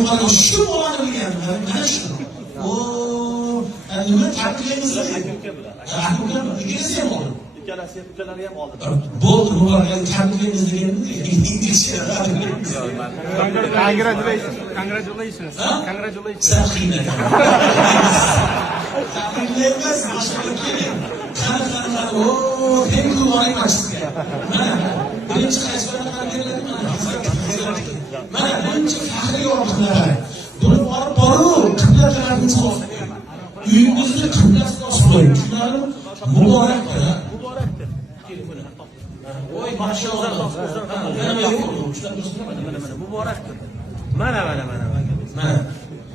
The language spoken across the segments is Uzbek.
yuqoriga shu bolani bilgandim. Mana shu. Nima taklifingizda? Akukami? Ikkalasi ham oldi. Ukalari ham oldi. Bo'ldi, bu borgan taklifingizda deganimda Congratulations. Sen qiynading. Takliflaymiz, boshqa keling. Qani, thank you very much sizga. Mana birinchi qaysilarga qarab beriladi, mana birinchi faxriy yorliqlar. Buni borib, qibla tarafini solib. Uyingizni qiblasiga osib qo'ying. Tushunarlimi? Muborakdir. Voy, mashalloh. Muborakdir. Mana.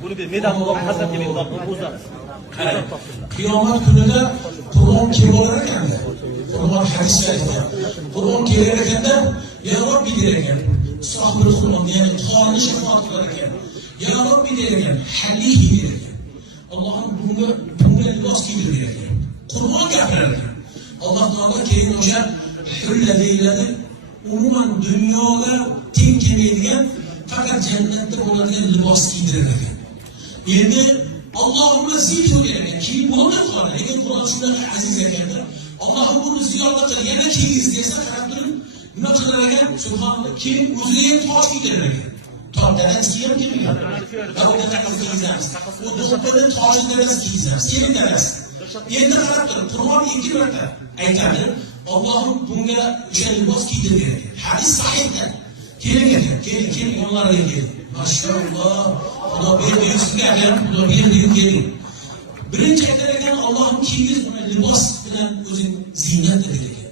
Buni bir medal olib hazrat kelib o'zamiz. Qiyomat kunida Qur'on kelar ekanda. Qur'on hadis aytadi. Qur'on kelar ekanda, ya Robbi der ekan. Sohibul Qur'on, ya'ni qorni shafoat qilar ekan. Ya Robbi der ekan, halihi der ekan. Allohim bunga libos kiydirib ekan. Qur'on gapirar ekan. Alloh taolo keyin o'sha hulla deyiladi. Umuman dunyoda teng kelmaydigan faqat jannatda bo'ladigan libos kiydirar ekan. Endi Allohimma zikru degan keyin bo'ldi qoladi. Lekin Qur'on shunaqa aziz ekandir. Allohim buni ziyoda qil, yana kiyingiz desa qarab turing. Nima qilar ekan? Subhanalloh, keyin o'ziga toj kiydirar ekan. Toj dadasi ham kelmagan. Davomda taqasi kiygizamiz. U do'ppini toji dadasi kiygizamiz. Keyin dadasi. Endi qarab turing, Qur'on ikki marta aytadi. Allohim bunga o'sha libos kiydirib bergan. Hadis sahihda. Keling, yonlariga keling. Mashalloh. Xudo berdi sizga ham, Xudo berdi keling. Birinchi aytar ekan, Allohim kiygiz uni libos bilan o'zing ziynat der ekan.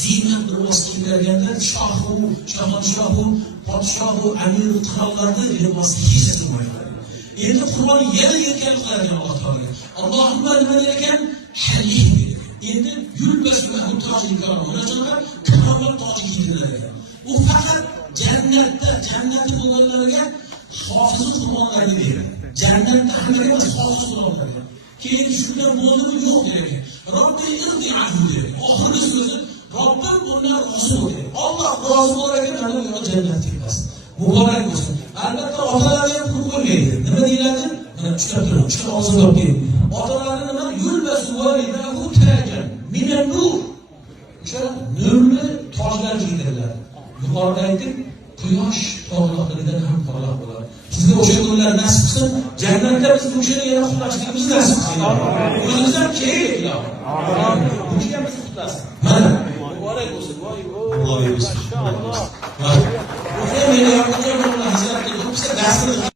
Ziynat libos kiydirganda shohonshohu, podshohu, amir qirollarda libos hech bo'lmaydi. Endi Qur'on yana yelkan qilar ekan Alloh taolaga. Allohim nima der ekan? Halih der ekan. Endi yulbasu tojli karom. Mana shunaqa karomat toji kiydirar ekan. U faqat jannatda bo'lganlarga hofiz Qur'onlarni beradi. Jannatda hammaga emas, hofiz Qur'onlarga. Keyin shundan bo'ldimi yo'q dedi. Robbi irdi anhu dedi. Oxirgi so'zi Robbim bundan rozi bo'ldi. Alloh rozi bo'lar ekan, mana jannat kelmas. Muborak bo'lsin. Albatta otalarga ham pul qo'ymaydi. Nima deyiladi? Mana tushunib turing, tushunib og'zimga olib keling. Otalarni nima? Yulbasu validahu tajan minan nur. O'sha nurli tojlar kiydiriladi. Yuqorida aytdik, quyosh porloqligidan ham porloq bo'ladi. Sizga o'sha kunlar nasib qilsin, jannatda biz o'shani yana qutlashligimiz nasib qilsin. O'zingiz ham keling, ilohim. Amin. Bunga ham bizni qutlasin. Mana, muborak bo'lsin. Voy, mashalloh. O'zi meni yaqinda bo'lgan hazratga ko'psa darsini